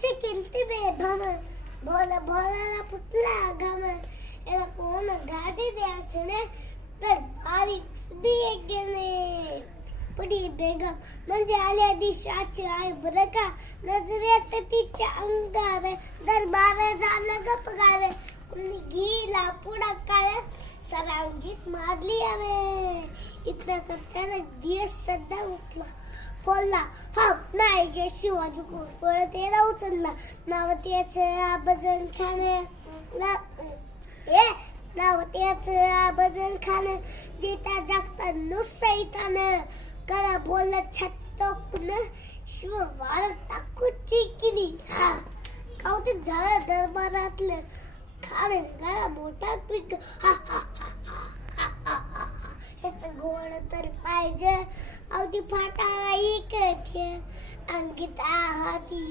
कशी केलती बेभान भोला भोलाला फुटला घाम याला कोण गाडी द्यासने तर बारीक बी एक गेले पुढी बेगम म्हणजे आल्या दिशाची आई बरं का नजरेत तिच्या अंगार दरबार झालं गप गावे कुणी गेला पुढा काळ सरांगीत मारली आवे इथं करताना दिवस सध्या उठला बोलला हा नाही गे शिवाजी परत याला उचलला नाव त्याचं आबजन खाणे नाव त्याचं आबजन खाणे जिता जागता नुसैतानं करा बोलला छत्तोकन शिव वार टाकूची केली हा कावते झालं दरबारातलं खाणे गळा मोठा पीक हा हा हा गोड तर पाहिजे अगदी फाटाळा एक अंकिता हाती